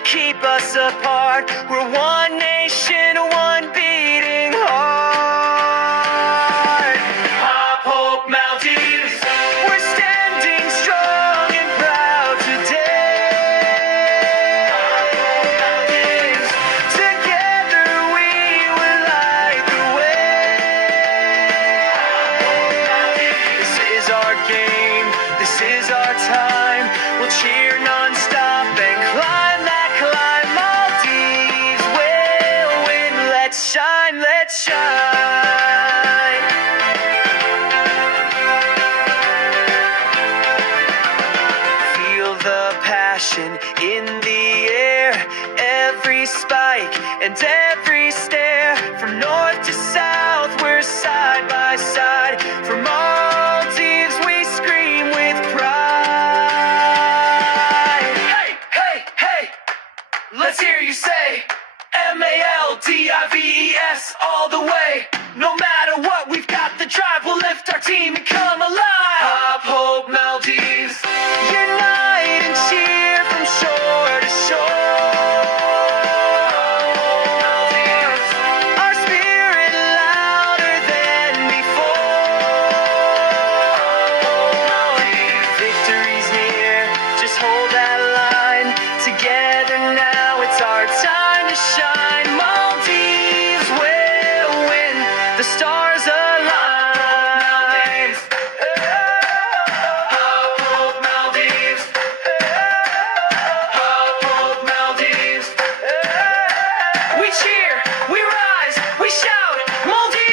that keep us apart. We're one nation, one beating heart. Pop Hope Maldives, we're standing strong and proud today. Maldives, together we will light the way. This is our game, this is our time. We'll cheer non-stop and climb that climb. Maldives will win. Let's shine, let's shine. Feel the passion in the air, every spike and every stair. From north to south, we're side by side. From Maldives, we scream with pride. Hey, hey, hey, let's hear you say Maldives all the way. No matter what, we've got the drive. We'll lift our team and come alive. Pop Hope Maldives, unite and cheer from shore to shore. Maldives, our spirit louder than before. Victory's near, just hold that line. Together now, it's our time to shine. Maldives will win, the stars align. Pop Hope Maldives, Pop Hope Maldives. We cheer, we rise, we shout, Maldives.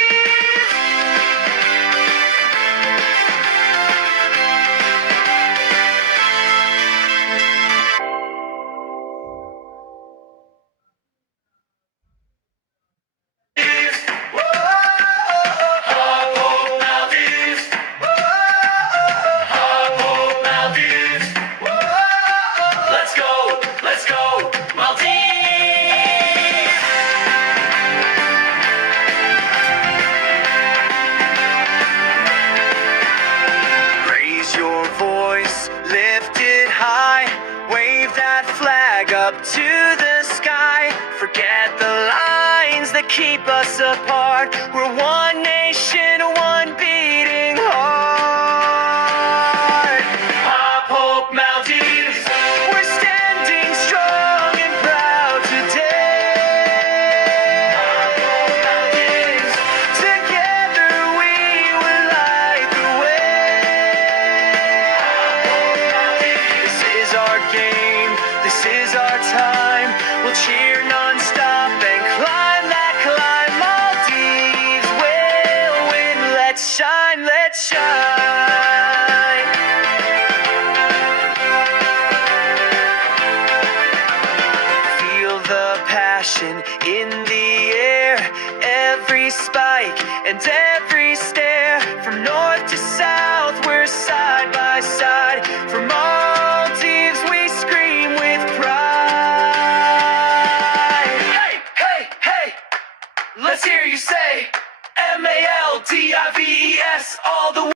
Let's go, Maldives! Raise your voice, lift it high, wave that flag up to the sky. Forget the lines that keep us apart. We're one nation, one beating heart. Pop Hope Maldives, we're standing strong and proud today. Maldives, together we will light the way. This is our game, this is our time. We'll cheer non-stop and climb that climb. Maldives will win. Let's shine, let's shine. Feel the passion in the air, every spike and every stair. From north